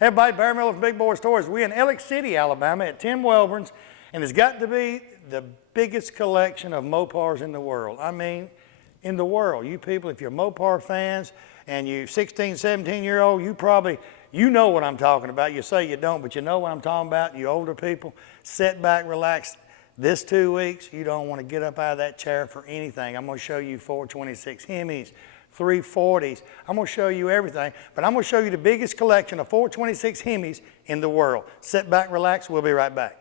Hey everybody, Barry Miller from Big Boyz Toyz. We're in Alex City, Alabama at Tim Welburn's, and it's got to be the biggest collection of Mopars in the world. I mean, in the world. You people, if you're Mopar fans and you 16, 17-year-old, you know what I'm talking about. You say you don't, but you know what I'm talking about. You older people, sit back, relax. This 2 weeks, you don't want to get up out of that chair for anything. I'm going to show you 426 Hemis, 340s. I'm going to show you everything, but I'm going to show you the biggest collection of 426 Hemis in the world. Sit back, relax. We'll be right back.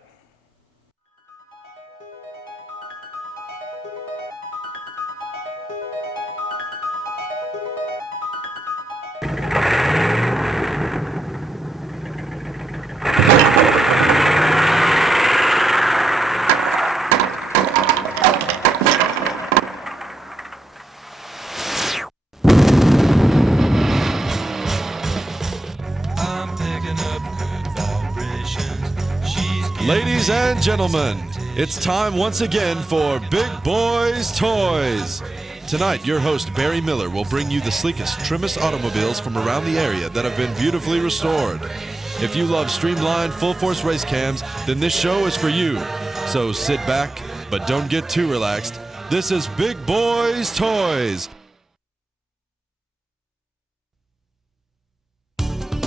Ladies and gentlemen, it's time once again for Big Boyz Toyz. Tonight, your host, Barry Miller, will bring you the sleekest, trimmest automobiles from around the area that have been beautifully restored. If you love streamlined, full-force race cams, then this show is for you. So sit back, but don't get too relaxed. This is Big Boyz Toyz.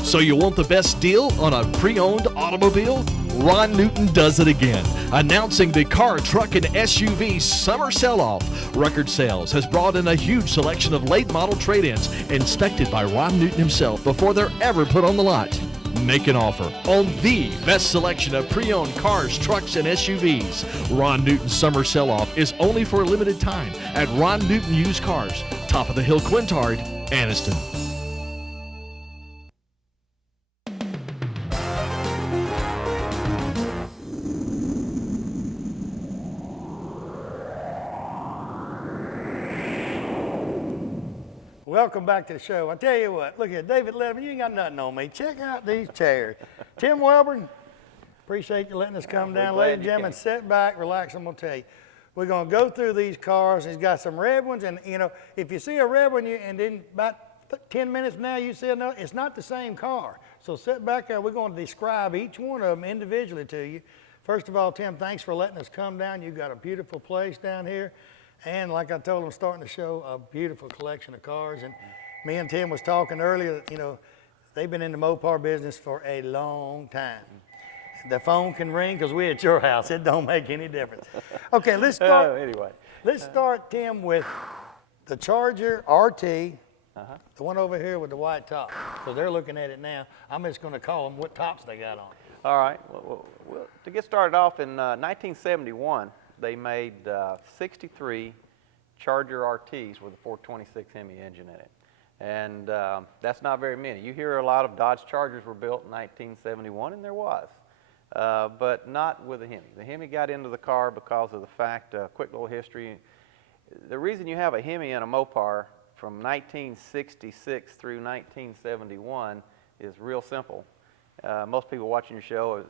So you want the best deal on a pre-owned automobile? Ron Newton does it again. Announcing the car, truck, and SUV summer sell-off. Record Sales has brought in a huge selection of late model trade-ins inspected by Ron Newton himself before they're ever put on the lot. Make an offer on the best selection of pre-owned cars, trucks, and SUVs. Ron Newton's summer sell-off is only for a limited time at Ron Newton Used Cars, top of the hill, Quintard, Anniston. Welcome back to the show. I tell you what, look here, David Letterman, you ain't got nothing on me. Check out these chairs. Tim Welburn, appreciate you letting us come down. Ladies and gentlemen, sit back, relax. I'm going to tell you, we're going to go through these cars. He's got some red ones, and you know, if you see a red one and then about 10 minutes from now you see another, it's not the same car. So sit back there. We're going to describe each one of them individually to you. First of all, Tim, thanks for letting us come down. You've got a beautiful place down here. And like I told them starting the show, a beautiful collection of cars. And me and Tim was talking earlier, you know, they've been in the Mopar business for a long time. The phone can ring because we're at your house. It don't make any difference. Okay, let's start. Anyway. Let's start, Tim, with the Charger RT, the one over here with the white top. So they're looking at it now. I'm just going to call them what tops they got on. All right. Well, to get started off in 1971, they made 63 Charger RTs with a 426 Hemi engine in it. And that's not very many. You hear a lot of Dodge Chargers were built in 1971, and there was, but not with a Hemi. The Hemi got into the car because of the fact, quick little history. The reason you have a Hemi and a Mopar from 1966 through 1971 is real simple. Most people watching your show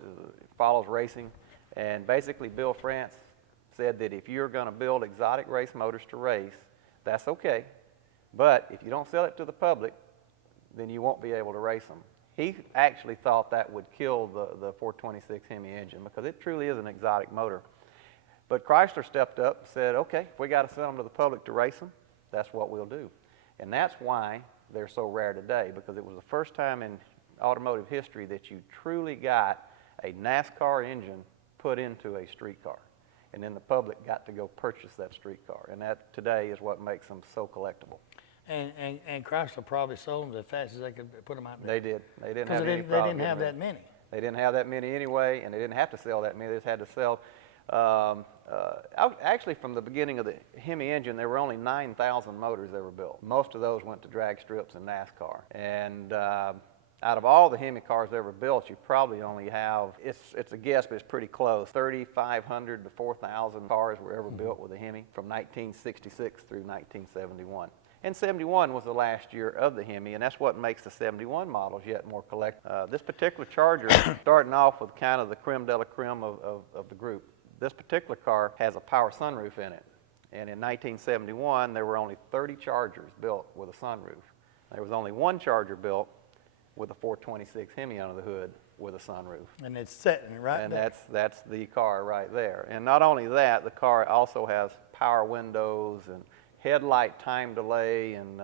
follows racing, and basically Bill France said that if you're going to build exotic race motors to race, that's okay, but if you don't sell it to the public, then you won't be able to race them. He actually thought that would kill the 426 Hemi engine because it truly is an exotic motor. But Chrysler stepped up and said, okay, if we got to sell them to the public to race them, that's what we'll do. And that's why they're so rare today, because it was the first time in automotive history that you truly got a NASCAR engine put into a street car. And then the public got to go purchase that street car. And that today is what makes them so collectible. And Chrysler probably sold them as fast as they could put them out there. They did. They didn't have They any didn't have that many. They didn't have that many anyway, and they didn't have to sell that many. They just had to sell. Actually, from the beginning of the Hemi engine, there were only 9,000 motors that were built. Most of those went to drag strips and NASCAR. And out of all the Hemi cars ever built, you probably only have, it's a guess, but it's pretty close, 3,500 to 4,000 cars were ever built with a Hemi from 1966 through 1971. And 71 was the last year of the Hemi, and that's what makes the 71 models yet more collectible. This particular Charger, starting off with kind of the creme de la creme of the group. This particular car has a power sunroof in it. And in 1971, there were only 30 Chargers built with a sunroof. There was only one Charger built with a 426 Hemi under the hood with a sunroof. And it's sitting right And there. that's the car right there. And not only that, the car also has power windows and headlight time delay and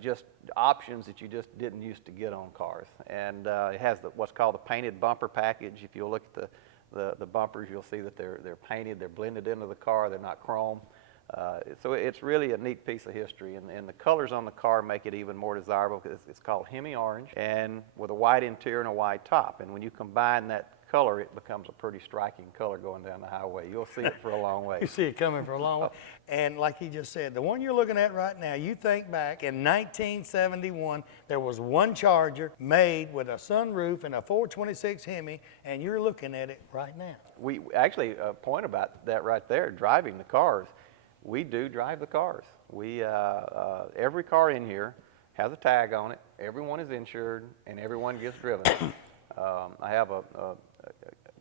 just options that you just didn't used to get on cars. And it has what's called the painted bumper package. If you look at the bumpers, you'll see that they're painted, they're blended into the car, they're not chrome. So it's really a neat piece of history, and the colors on the car make it even more desirable because it's called Hemi Orange, and with a white interior and a white top. And when you combine that color, it becomes a pretty striking color going down the highway. You'll see it for a long way. You see it coming for a long way. And like he just said, the one you're looking at right now, you think back in 1971, there was one Charger made with a sunroof and a 426 Hemi, and you're looking at it right now. We actually, a point about that right there, driving the cars. We do drive the cars. Every car in here has a tag on it. Everyone is insured, and everyone gets driven. I have a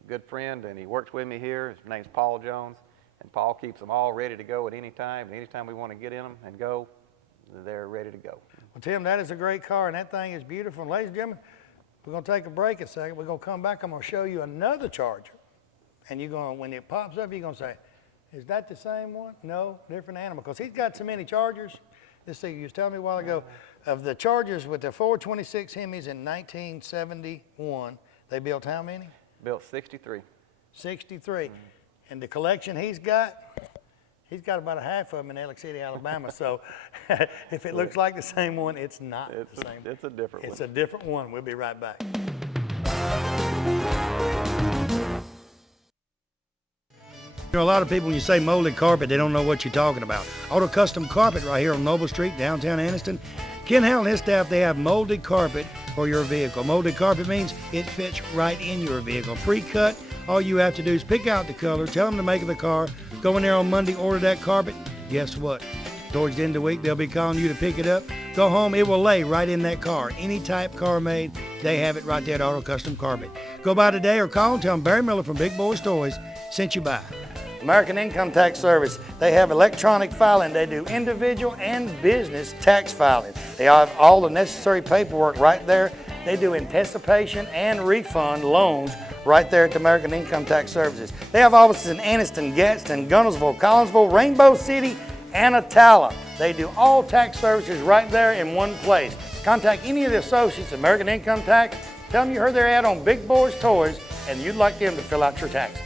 good friend, and he works with me here. His name's Paul Jones, and Paul keeps them all ready to go at any time. Anytime we want to get in them and go, they're ready to go. Well, Tim, that is a great car, and that thing is beautiful. And ladies and gentlemen, we're going to take a break a second. We're going to come back. I'm going to show you another Charger. And you're going, when it pops up, you're going to say, is that the same one? No, different animal. Because he's got so many Chargers. Let's see, you was telling me a while ago, of the Chargers with the 426 Hemis in 1971, they built how many? Built 63. 63. Mm-hmm. And the collection he's got about a half of them in Ellick City, Alabama. So if it looks like the same one, it's not the same. It's a different one. It's a different one. We'll be right back. You know, a lot of people, when you say molded carpet, they don't know what you're talking about. Auto Custom Carpet right here on Noble Street, downtown Anniston. Ken Howell and his staff, they have molded carpet for your vehicle. Molded carpet means it fits right in your vehicle. Pre-cut, all you have to do is pick out the color, tell them to make the car, go in there on Monday, order that carpet. Guess what? Towards the end of the week, they'll be calling you to pick it up. Go home, it will lay right in that car. Any type car made, they have it right there at Auto Custom Carpet. Go by today or call and tell them Barry Miller from Big Boyz Toys sent you by. American Income Tax Service, they have electronic filing. They do individual and business tax filing. They have all the necessary paperwork right there. They do anticipation and refund loans right there at the American Income Tax Services. They have offices in Anniston, Gadsden, Gunnersville, Collinsville, Rainbow City, and Attala. They do all tax services right there in one place. Contact any of the associates of American Income Tax. Tell them you heard their ad on Big Boyz Toys and you'd like them to fill out your taxes.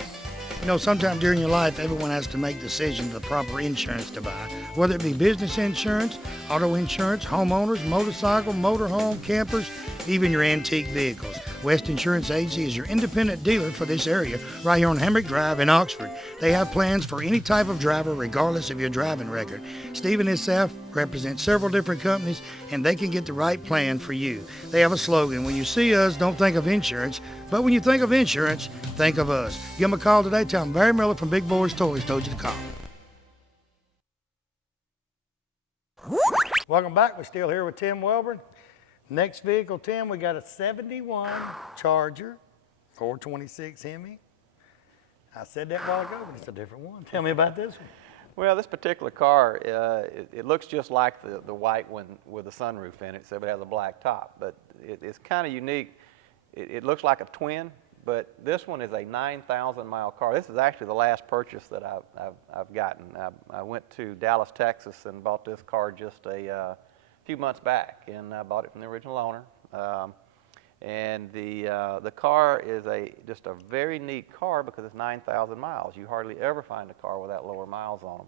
You know, sometime during your life, everyone has to make decisions of the proper insurance to buy, whether it be business insurance, auto insurance, homeowners, motorcycle, motorhome, campers, even your antique vehicles. West Insurance Agency is your independent dealer for this area right here on Hamrick Drive in Oxford. They have plans for any type of driver regardless of your driving record. Steve and his staff represent several different companies and they can get the right plan for you. They have a slogan, when you see us, don't think of insurance, but when you think of insurance, think of us. Give them a call today, tell them Barry Miller from Big Boyz Toys told you to call. Welcome back, we're still here with Tim Welborn. Next vehicle, Tim, we got a 71 Charger, 426 Hemi. I said that a while ago, but it's a different one. Tell me about this one. Well, this particular car, it looks just like the white one with the sunroof in it, except it has a black top. But it's kind of unique. It looks like a twin, but this one is a 9,000-mile car. This is actually the last purchase that I've gotten. I went to Dallas, Texas, and bought this car just a few months back, and I bought it from the original owner. And the car is just a very neat car because it's 9,000 miles. You hardly ever find a car with that lower miles on them.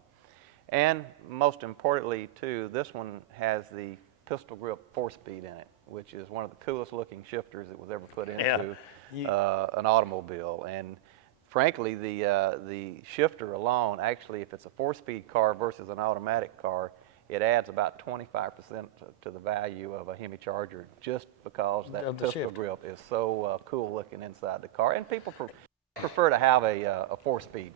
And most importantly, too, this one has the pistol grip 4-speed in it, which is one of the coolest looking shifters that was ever put into an automobile. And frankly, the shifter alone, actually, if it's a 4-speed car versus an automatic car, it adds about 25% to the value of a Hemi Charger just because that pistol grip is so cool looking inside the car. And people prefer to have a 4-speed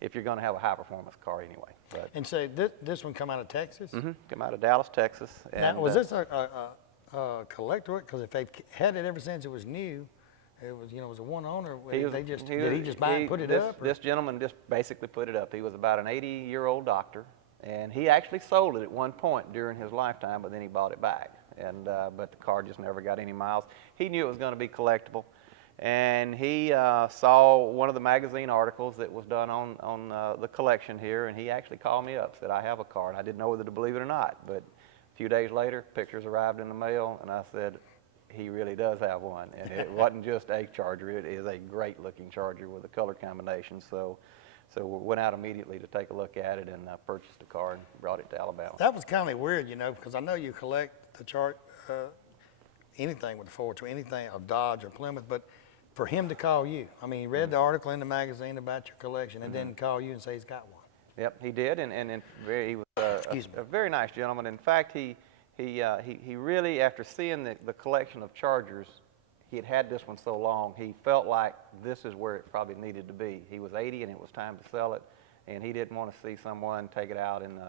if you're going to have a high-performance car anyway. But, and so this one come out of Texas? Mm-hmm. Come out of Dallas, Texas. And, now, was this a collector? Because if they've had it ever since it was new, it was, it was a one owner. Did he just buy it and put it up? This gentleman just basically put it up. He was about an 80-year-old doctor. And he actually sold it at one point during his lifetime, but then he bought it back. and but the car just never got any miles. He knew it was going to be collectible, and he saw one of the magazine articles that was done on the collection here, and he actually called me up, said, I have a car, and I didn't know whether to believe it or not, but a few days later, pictures arrived in the mail, and I said, he really does have one, and it wasn't just a Charger, it is a great looking Charger with a color combination. So we went out immediately to take a look at it and purchased a car and brought it to Alabama. That was kind of weird, you know, because I know you collect the anything with the 420, anything of Dodge or Plymouth, but for him to call you, I mean, he read the article in the magazine about your collection and then call you and say he's got one. Yep, he did, and he was a very nice gentleman. In fact, he really, after seeing the collection of Chargers, he had this one so long, he felt like this is where it probably needed to be. He was 80 and it was time to sell it, and he didn't want to see someone take it out and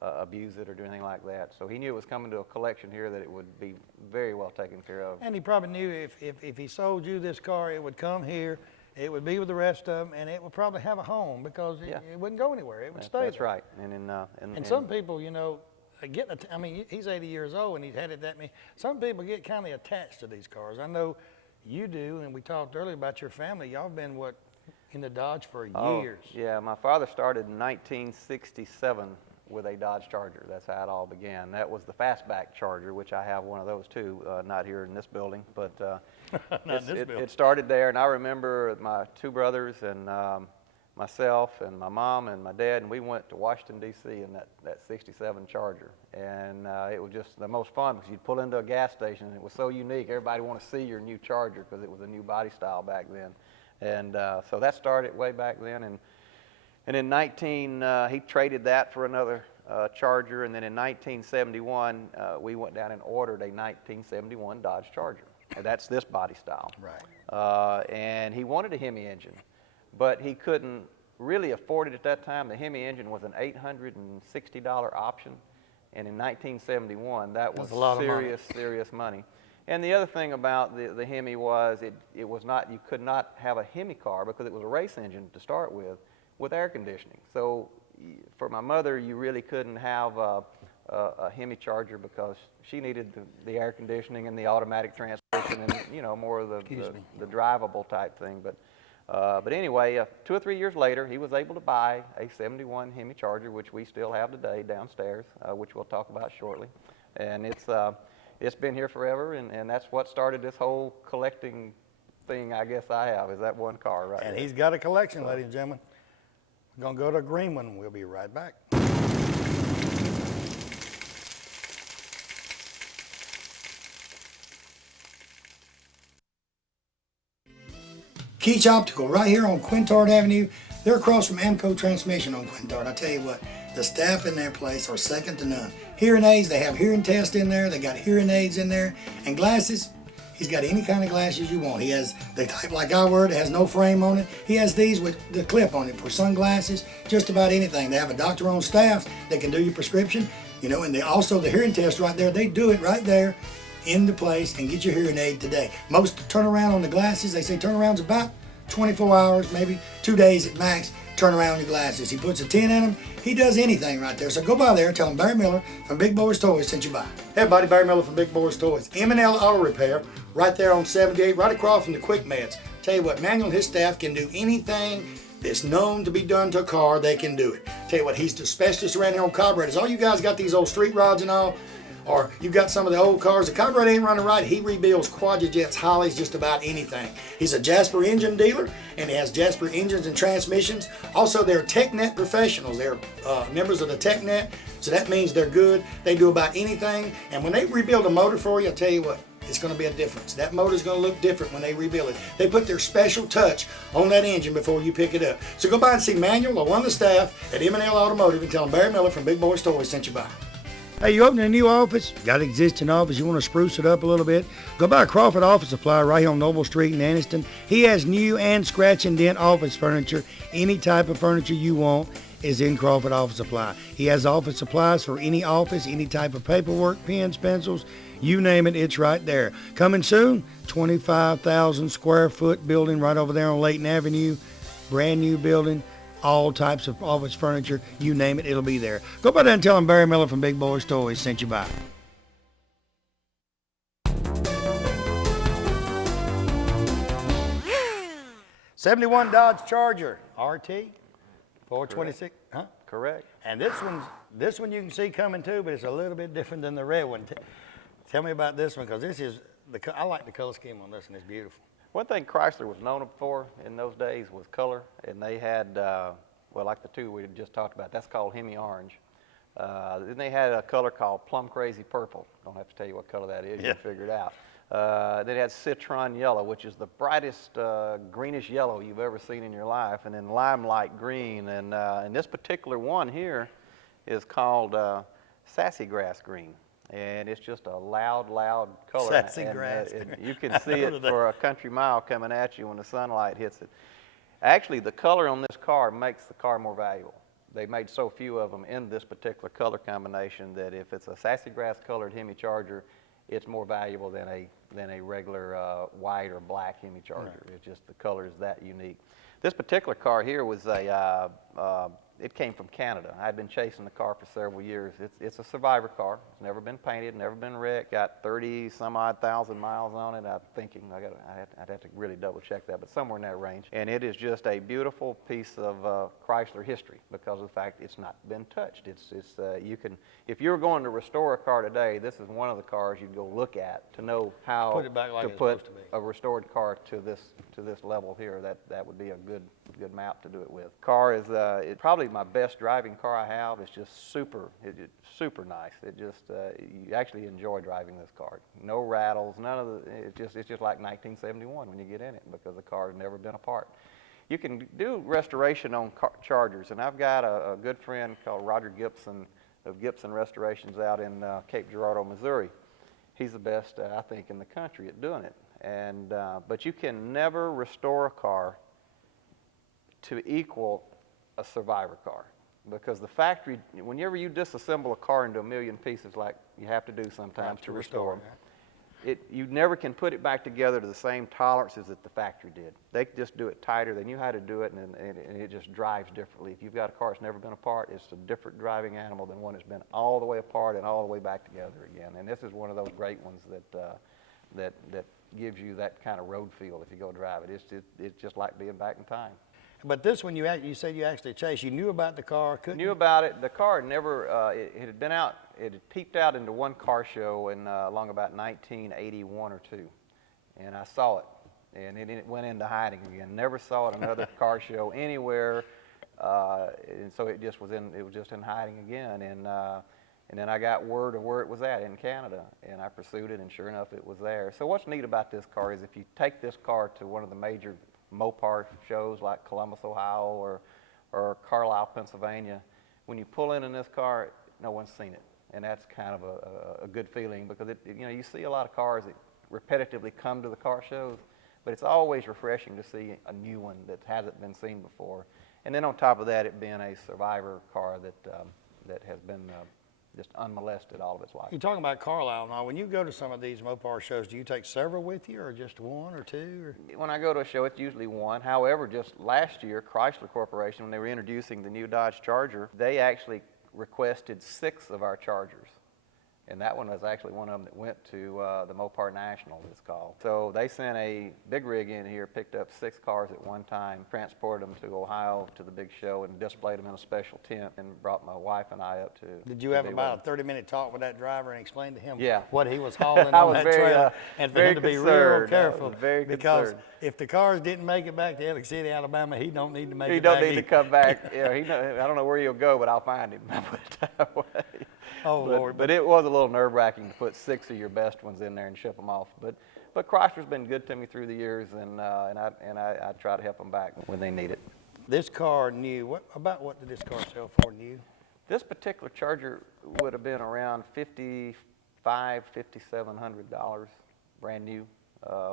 abuse it or do anything like that. So he knew it was coming to a collection here that it would be very well taken care of. And he probably knew if he sold you this car, it would come here, it would be with the rest of them, and it would probably have a home because it wouldn't go anywhere. It would stay That's there. right. And some people, you know, I mean, he's 80 years old and he's had it that many. Some people get kind of attached to these cars. I know you do, and we talked earlier about your family. Y'all been, in the Dodge for years. Yeah, my father started in 1967 with a Dodge Charger. That's how it all began. That was the fastback Charger, which I have one of those too, not here in this building, but it started there. And I remember my two brothers and myself and my mom and my dad, and we went to Washington, D.C. in that 67 Charger. And it was just the most fun because you'd pull into a gas station and it was so unique. Everybody wanted to see your new Charger because it was a new body style back then. And so that started way back then. And in he traded that for another Charger. And then in 1971, we went down and ordered a 1971 Dodge Charger. And that's this body style. Right. And he wanted a Hemi engine, but he couldn't really afford it at that time. The Hemi engine was an $860 option. And in 1971, that was serious money. And the other thing about the Hemi was it was not, you could not have a Hemi car because it was a race engine to start with air conditioning. So for my mother, you really couldn't have a Hemi Charger because she needed the air conditioning and the automatic transmission and, you know, more of the drivable type thing. But anyway, 2 or 3 years later, he was able to buy a 71 Hemi Charger, which we still have today downstairs, which we'll talk about shortly. And it's been here forever, and that's what started this whole collecting thing I guess I have, is that one car right And there. he's got a collection, ladies and gentlemen. We're going to go to a green one, and we'll be right back. Keach Optical, right here on Quintard Avenue. They're across from Amco Transmission on Quintard. I tell you what, the staff in their place are second to none. Hearing aids, they have hearing tests in there. They got hearing aids in there. And glasses, he's got any kind of glasses you want. He has the type like I wear, it has no frame on it. He has these with the clip on it for sunglasses, just about anything. They have a doctor on staff that can do your prescription, you know, and they also the hearing test right there, they do it right there in the place and get your hearing aid today. Most turnaround on the glasses, they say turnaround's about 24 hours, maybe 2 days at max, turn around your glasses. He puts a 10 in them. He does anything right there. So go by there and tell him Barry Miller from Big Boyz Toyz sent you by. Hey everybody, Barry Miller from Big Boyz Toyz. M&L Auto Repair, right there on 78, right across from the Quick Meds. Tell you what, Manuel and his staff can do anything that's known to be done to a car, they can do it. Tell you what, he's the specialist around here on carburetors. All you guys got these old street rods and all, or you got some of the old cars, the carburetor ain't running right, he rebuilds Quadrajets, Hollies, just about anything. He's a Jasper engine dealer, and he has Jasper engines and transmissions. Also, they're TechNet professionals. They're members of the TechNet, so that means they're good. They do about anything, and when they rebuild a motor for you, I tell you what, it's going to be a difference. That motor's going to look different when they rebuild it. They put their special touch on that engine before you pick it up. So go by and see Manuel or one of the staff at M&L Automotive and tell them Barry Miller from Big Boyz Toyz sent you by. Hey, you opening a new office? Got an existing office, you want to spruce it up a little bit? Go by Crawford Office Supply right here on Noble Street in Anniston. He has new and scratch and dent office furniture. Any type of furniture you want is in Crawford Office Supply. He has office supplies for any office, any type of paperwork, pens, pencils, you name it, it's right there. Coming soon, 25,000 square foot building right over there on Layton Avenue. Brand new building. All types of office furniture, you name it, it'll be there. Go by there and tell them Barry Miller from Big Boyz Toyz sent you by. 71 Dodge Charger RT, 426, huh? Correct. And this one you can see coming too, but it's a little bit different than the red one. Tell me about this one, because this is, I like the color scheme on this one, it's beautiful. One thing Chrysler was known for in those days was color, and they had, well, like the two we just talked about, that's called Hemi Orange. Then they had a color called Plum Crazy Purple. Don't have to tell you what color that is, you can figure it out. Then it had Citron Yellow, which is the brightest greenish yellow you've ever seen in your life, and then Limelight Green, and this particular one here is called Sassy Grass Green. And it's just a loud color. Sassy grass. You can see it for a country mile coming at you when the sunlight hits it. Actually, the color on this car makes the car more valuable. They made so few of them in this particular color combination that if it's a sassy grass colored Hemi Charger, it's more valuable than a regular white or black Hemi Charger. Right. It's just the color is that unique. This particular car here was it came from Canada. I'd been chasing the car for several years. It's a survivor car. It's never been painted, never been wrecked, got 30-some-odd thousand miles on it. I'm thinking, I'd have to really double check that, but somewhere in that range. And it is just a beautiful piece of Chrysler history because of the fact it's not been touched. You can, if you're going to restore a car today, this is one of the cars you'd go look at to know how put it back like to put a restored car to this level here. That would be a good map to do it with. Car is it's probably my best driving car I have. It's just super nice. It just you actually enjoy driving this car. No rattles, none of the. It's just like 1971 when you get in it because the car has never been apart. You can do restoration on Chargers, and I've got a good friend called Roger Gibson of Gibson Restorations out in Cape Girardeau, Missouri. He's the best I think in the country at doing it. And but you can never restore a car to equal a survivor car, because the factory, whenever you disassemble a car into a million pieces like you have to do sometimes to restore them, you never can put it back together to the same tolerances that the factory did. They just do it tighter. They knew how to do it, and it just drives differently. If you've got a car that's never been apart, it's a different driving animal than one that's been all the way apart and all the way back together again. And this is one of those great ones that gives you that kind of road feel if you go drive it. It's just like being back in time. But this one, you said you actually chased. You knew about the car, couldn't you? Knew about it. The car never, it had been out, it had peeped out into one car show in along about 1981 or 2. And I saw it. And it went into hiding again. Never saw it in another car show anywhere. And so it was just in hiding again. And then I got word of where it was at in Canada. And I pursued it, and sure enough, it was there. So what's neat about this car is if you take this car to one of the major Mopar shows like Columbus, Ohio, or Carlisle, Pennsylvania, when you pull in this car, no one's seen it, and that's kind of a good feeling because you see a lot of cars that repetitively come to the car shows, but it's always refreshing to see a new one that hasn't been seen before, and then on top of that, it being a survivor car that has been just unmolested all of its life. You're talking about Carlisle now. When you go to some of these Mopar shows, do you take several with you, or just one or two? Or? When I go to a show, it's usually one. However, just last year, Chrysler Corporation, when they were introducing the new Dodge Charger, they actually requested 6 of our Chargers. And that one was actually one of them that went to the Mopar National, it's called. So they sent a big rig in here, picked up 6 cars at one time, transported them to Ohio to the big show, and displayed them in a special tent, and brought my wife and I up to. Did you have about a 30-minute talk with that driver and explain to him Yeah. what he was hauling on that trailer, and for him to be real careful? Very because concerned. if the cars didn't make it back to Ellick City, Alabama, he don't need to make He it back. don't need to come back. Yeah, I don't know where he'll go, but I'll find him. Put it that way. Oh, Lord. But it was a little nerve-wracking to put 6 of your best ones in there and ship them off. But Chrysler's been good to me through the years, and I try to help them back when they need it. This car new, what did this car sell for new? This particular Charger would have been around $5,500, $5,700 brand new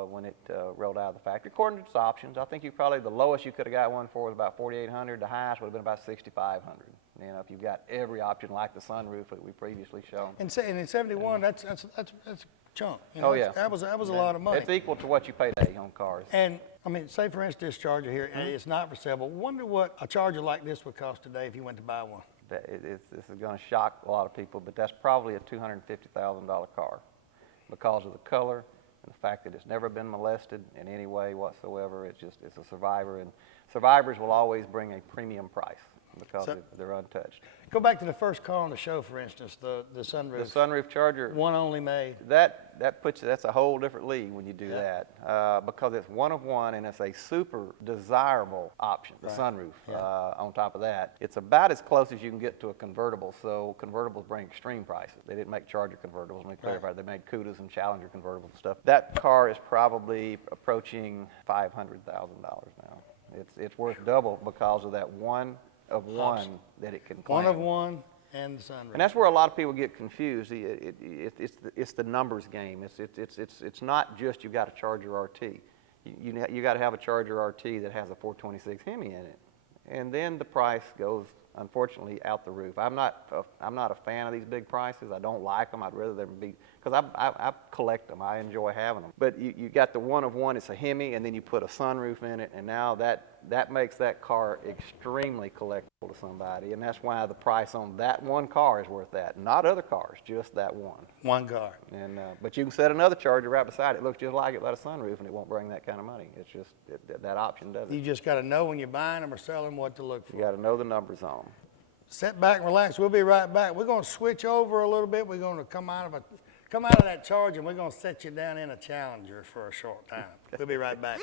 when it rolled out of the factory. According to its options, I think the lowest you could have got one for was about $4,800. The highest would have been about $6,500. If you've got every option like the sunroof that we previously shown. And in '71, that's a chunk. Oh yeah, that was a lot of money. It's equal to what you pay today on cars. And I mean, say for instance, this Charger here, and it's not for sale. But wonder what a Charger like this would cost today if you went to buy one. This is going to shock a lot of people, but that's probably a $250,000 car because of the color, and the fact that it's never been molested in any way whatsoever. It's a survivor, and survivors will always bring a premium price because they're untouched. Go back to the first car on the show, for instance, the sunroof. The sunroof Charger. One only made. That's a whole different league when you do that, because it's one of one and it's a super desirable option, the sunroof. On top of that, it's about as close as you can get to a convertible, so convertibles bring extreme prices. They didn't make Charger convertibles, let me clarify. They made Cudas and Challenger convertibles and stuff. That car is probably approaching $500,000 now. It's worth double because of that one of one that it can claim. One of one and the sunroof. And that's where a lot of people get confused. It's the numbers game. It's not just you got a Charger RT. You got to have a Charger RT that has a 426 Hemi in it, and then the price goes, unfortunately, out the roof. I'm not a fan of these big prices. I don't like them. I'd rather them be, because I collect them. I enjoy having them. But you got the one of one. It's a Hemi, and then you put a sunroof in it, and now that makes that car extremely collectible to somebody, and that's why the price on that one car is worth that. Not other cars, just that one. One car. And but you can set another Charger right beside it. It looks just like it, without a sunroof, and it won't bring that kind of money. It's just that option does it. You just got to know when you're buying them or selling what to look for. You got to know the numbers on them. Sit back and relax. We'll be right back. We're going to switch over a little bit. We're going to come out of that Charger, and we're going to set you down in a Challenger for a short time. We'll be right back.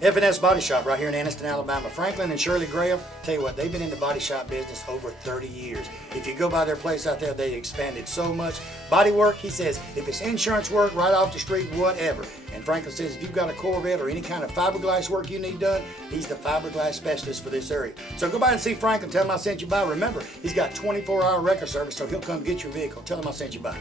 F&S Body Shop right here in Anniston, Alabama. Franklin and Shirley Graham, tell you what, they've been in the body shop business over 30 years. If you go by their place out there, they expanded so much. Body work, he says, if it's insurance work, right off the street, whatever. And Franklin says if you've got a Corvette or any kind of fiberglass work you need done, he's the fiberglass specialist for this area. So go by and see Franklin, tell him I sent you by. Remember, he's got 24-hour record service, so he'll come get your vehicle. Tell him I sent you by.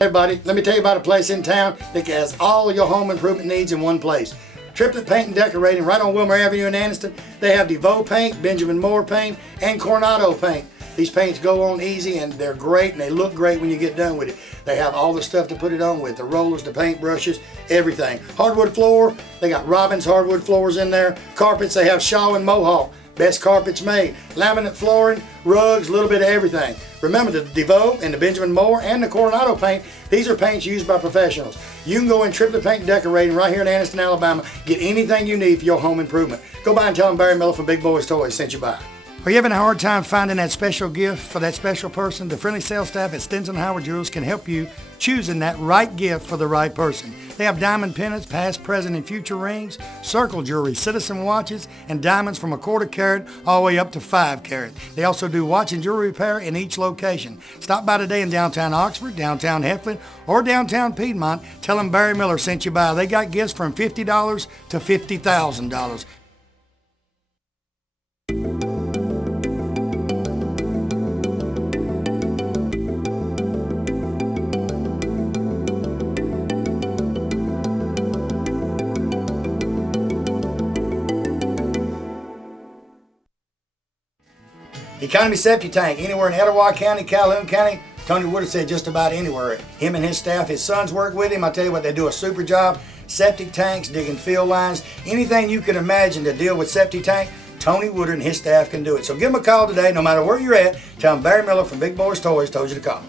Everybody, let me tell you about a place in town that has all of your home improvement needs in one place. Triplet Paint and Decorating right on Wilmer Avenue in Anniston. They have DeVoe paint, Benjamin Moore paint, and Coronado paint. These paints go on easy and they're great and they look great when you get done with it. They have all the stuff to put it on with, the rollers, the paint brushes, everything. Hardwood floor, they got Robbins hardwood floors in there. Carpets, they have Shaw and Mohawk. Best carpets made. Laminate flooring, rugs, a little bit of everything. Remember the DeVoe and the Benjamin Moore and the Coronado paint, these are paints used by professionals. You can go in Triplet Paint and Decorating right here in Anniston, Alabama. Get anything you need for your home improvement. Go by and tell them Barry Miller from Big Boyz Toyz sent you by. Are you having a hard time finding that special gift for that special person? The friendly sales staff at Stinson Howard Jewelers can help you choosing that right gift for the right person. They have diamond pendants, past, present, and future rings, circle jewelry, citizen watches, and diamonds from 1/4 carat all the way up to 5 carat. They also do watch and jewelry repair in each location. Stop by today in downtown Oxford, downtown Heflin, or downtown Piedmont. Tell them Barry Miller sent you by. They got gifts from $50 to $50,000. Economy Septic Tank, anywhere in Etowah County, Calhoun County. Tony would have said just about anywhere. Him and his staff, his sons work with him. I tell you what, they do a super job. Septic tanks, digging field lines, anything you can imagine to deal with septic tank, Tony Woodard and his staff can do it. So give him a call today, no matter where you're at. Tell him Barry Miller from Big Boyz Toyz told you to call.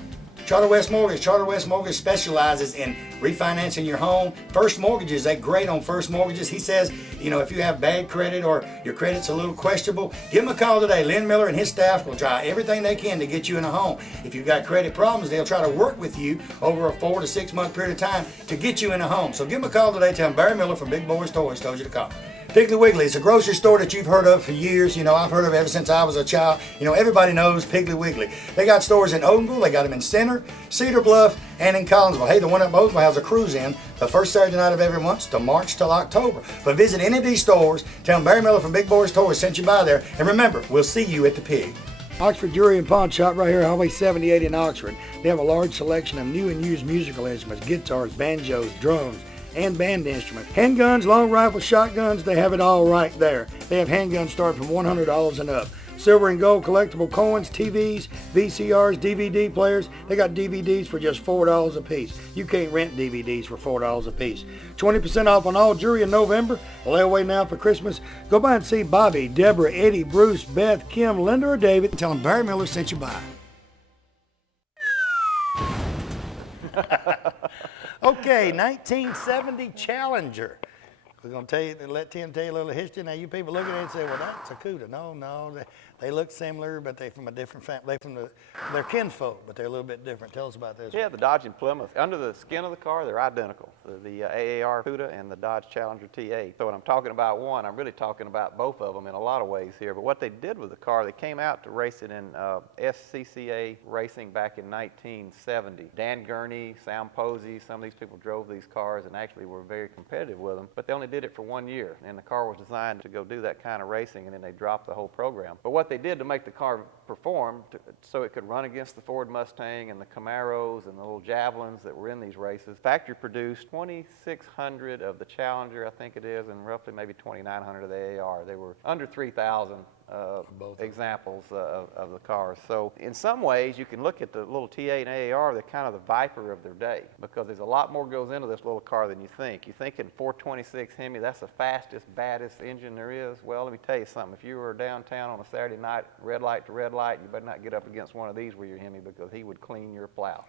Charter West Mortgage. Charter West Mortgage specializes in refinancing your home. First mortgages, they're great on first mortgages. He says, you know, if you have bad credit or your credit's a little questionable, give him a call today. Lynn Miller and his staff will try everything they can to get you in a home. If you've got credit problems, they'll try to work with you over a 4 to 6 month period of time to get you in a home. So give him a call today. Tell him Barry Miller from Big Boyz Toyz told you to call. Piggly Wiggly, it's a grocery store that you've heard of for years. You know, I've heard of it ever since I was a child. You know, everybody knows Piggly Wiggly. They got stores in Odenville, they got them in Center, Cedar Bluff, and in Collinsville. Hey, the one at Odenville has a cruise in the first Saturday night of every month to March till October. But visit any of these stores, tell them Barry Miller from Big Boyz Toyz sent you by there, and remember, we'll see you at the Pig. Oxford Jewelry and Pawn Shop right here, Highway 78 in Oxford. They have a large selection of new and used musical instruments, guitars, banjos, drums, and band instruments. Handguns, long rifles, shotguns, they have it all right there. They have handguns starting from $100 and up. Silver and gold collectible coins, TVs, VCRs, DVD players. They got DVDs for just $4 a piece. You can't rent DVDs for $4 a piece. 20% off on all jewelry in November. Layaway now for Christmas. Go by and see Bobby, Deborah, Eddie, Bruce, Beth, Kim, Linda, or David. Tell them Barry Miller sent you by. Okay, 1970 Challenger. We're going to tell you, let Tim tell you a little history. Now, you people look at it and say, well, that's a CUDA. No, they look similar, but they're from a different family. They're kinfolk, but they're a little bit different. Tell us about this. Yeah, the Dodge and Plymouth. Under the skin of the car, they're identical. The AAR CUDA and the Dodge Challenger TA. So when I'm talking about one, I'm really talking about both of them in a lot of ways here. But what they did with the car, they came out to race it in SCCA racing back in 1970. Dan Gurney, Sam Posey, some of these people drove these cars and actually were very competitive with them. But they only did it for 1 year, and the car was designed to go do that kind of racing, and then they dropped the whole program. But what they did to make the car perform, so it could run against the Ford Mustang and the Camaros and the little Javelins that were in these races, factory produced 2,600 of the Challenger, I think it is, and roughly maybe 2,900 of the AR. They were under 3,000 examples of the cars. So in some ways, you can look at the little T8 and AAR, they're kind of the viper of their day, because there's a lot more goes into this little car than you think. You think in 426 Hemi, that's the fastest, baddest engine there is. Well, let me tell you something. If you were downtown on a Saturday night, red light to red light, you better not get up against one of these with your Hemi, because he would clean your plow.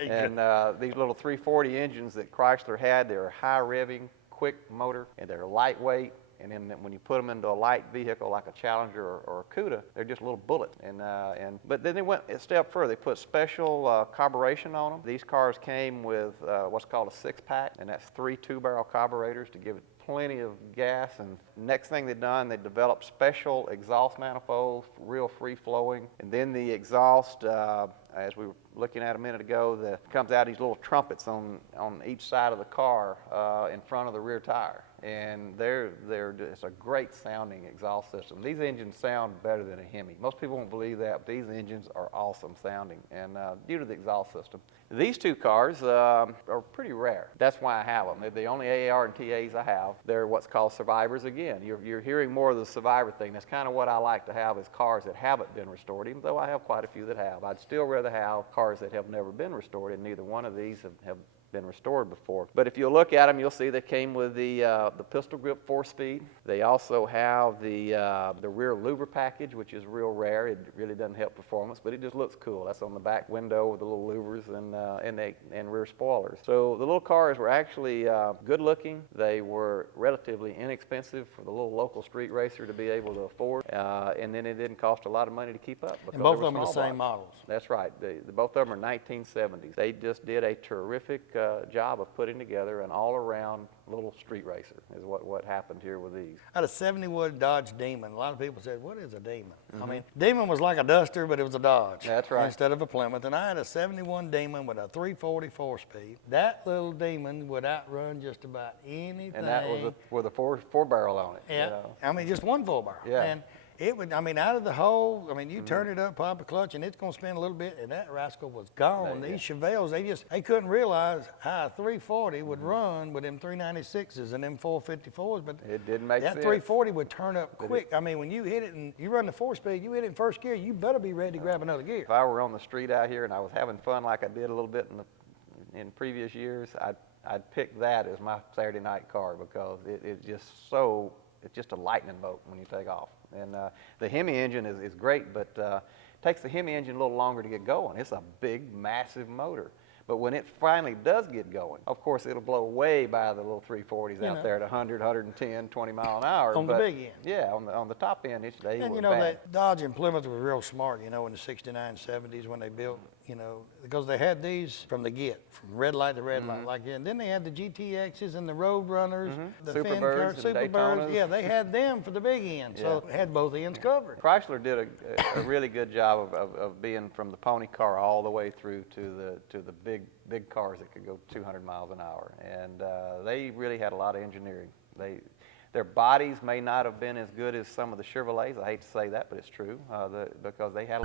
And these little 340 engines that Chrysler had, they're a high revving, quick motor, and they're lightweight. And then when you put them into a light vehicle like a Challenger or a CUDA, they're just little bullets. But then they went a step further. They put special carburation on them. These cars came with what's called a six-pack, and that's 3 two-barrel carburetors to give it plenty of gas. And next thing they've done, they developed special exhaust manifolds, real free-flowing. And then the exhaust, as we were looking at a minute ago, comes out these little trumpets on each side of the car in front of the rear tire. And it's a great sounding exhaust system. These engines sound better than a Hemi. Most people won't believe that, but these engines are awesome sounding, and due to the exhaust system. These two cars are pretty rare. That's why I have them. They're the only AAR and TAs I have. They're what's called survivors again. You're hearing more of the survivor thing. That's kind of what I like to have, is cars that haven't been restored, even though I have quite a few that have. I'd still rather have cars that have never been restored, and neither one of these have been restored before. But if you look at them, you'll see they came with the pistol grip 4-speed. They also have the rear louver package, which is real rare. It really doesn't help performance, but it just looks cool. That's on the back window with the little louvers and rear spoilers. So the little cars were actually good looking. They were relatively inexpensive for the little local street racer to be able to afford, and then it didn't cost a lot of money to keep up. And both of them are the same models. That's right. Both of them are 1970s. They just did a terrific job of putting together an all-around little street racer, is what happened here with these. I had a 70-wood Dodge Demon. A lot of people said, what is a Demon? I mean, Demon was like a Duster, but it was a Dodge. That's right. Instead of a Plymouth. And I had a 71 Demon with a 340 4-speed. That little Demon would outrun just about anything. And that was with a four barrel on it. Yeah. You know? I mean, just one 4-barrel. Yeah. And it would, I mean, out of the hole, I mean, you turn it up, pop a clutch, and it's going to spin a little bit, and that rascal was gone. These Chevelles, they couldn't realize how a 340 would run with them 396s and them 454s, but it didn't make sense. That 340 would turn up quick. I mean, when you hit it and you run the 4-speed, you hit it in first gear, you better be ready to grab another gear. If I were on the street out here and I was having fun like I did a little bit in previous years, I'd pick that as my Saturday night car, because it's just a lightning bolt when you take off. And the Hemi engine is great, but it takes the Hemi engine a little longer to get going. It's a big, massive motor. But when it finally does get going, of course, it'll blow way by the little 340s out there at 100, 110, 20 mile an hour. On the big end. Yeah, on the top end, they were And you know, bad. that Dodge and Plymouth were real smart, you know, in the 69, 70s when they built, you know, because they had these from the get, from red light to red light, like that. And then they had the GTXs and the Road Runners, the Superbirds Finn cars, and Superbirds. Daytonas. Yeah, they had them for the big end, so it had both ends covered. Chrysler did a really good job of being from the pony car all the way through to the big cars that could go 200 miles an hour, and they really had a lot of engineering. Their bodies may not have been as good as some of the Chevrolets. I hate to say that, but it's true, because they had